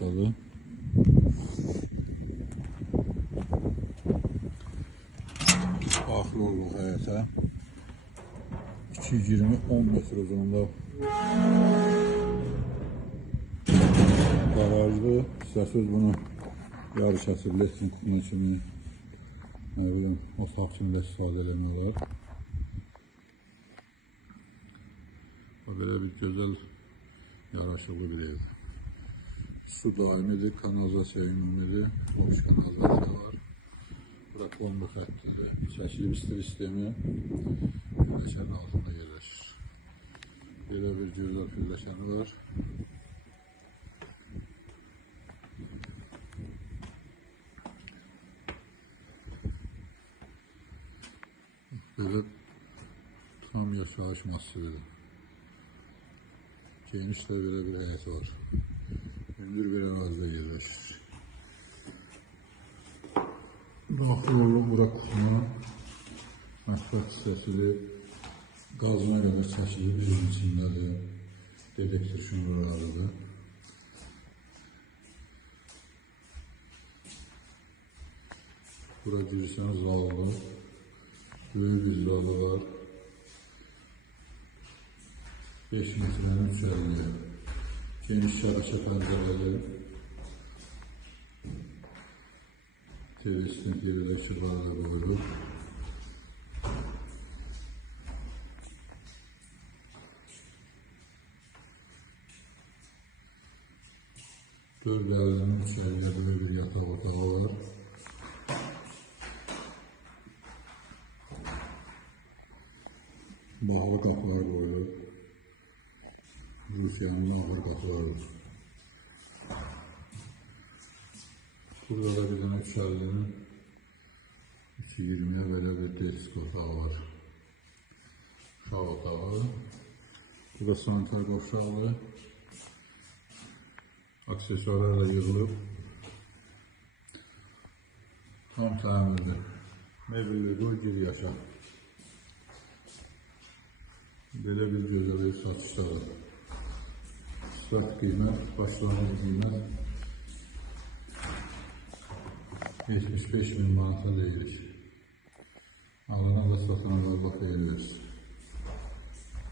başladı. Daxil olduq həyətə. 220-10 metr uzunluğunda garajdır. İstəsəz bunu yarı kəsirli etkin kutunun kimi, nə bilim, otaq kimi də istifadə eləmək olar. Belə bir gözəl, yaraşıqlı bir ev. Su daimidir, kanalizasiya ümumidir, boş kanalizasiya var. Bura plomba xəttidir, çəkilib istir sistemi pilləkənin altında yerləşir. Belə bir gözəl pilləkəni var. Belə tam yaşayış massividir. Geniş də belə bir həyət var. Hündür bir ərazidə yerləşir. Daxil olub bura qutuna, mətbəx hissəsidir, qazına qədər çəkilib evin içindədir, detektor şunlarıdır. Bura girişən zalı, böyük bir zalı var. 5 metrenin 350, geniş şəbəkə pəncərəli, televizyon yerdə işıqları da qoyulur. Dörd əlinin içəriyə böyük bir yataq otağı var. Bağlı qapılar qoyulur. Rusiyanın ağır qapılarıdır. Burada da bir dənə 350'nin 220'ye belə bir desk otağı var. Uşaq otağı. Burada sanitar qovşaqdır. Aksesuarlarla yığılıb. Tam təmirdir. Mebelli qoy, gir yaşa. Belə bir gözəl ev satışdadır. Start qiymət, başlanğıc qiymət 75.000 manata deyirik. Alınan da satın alır, bax, verir.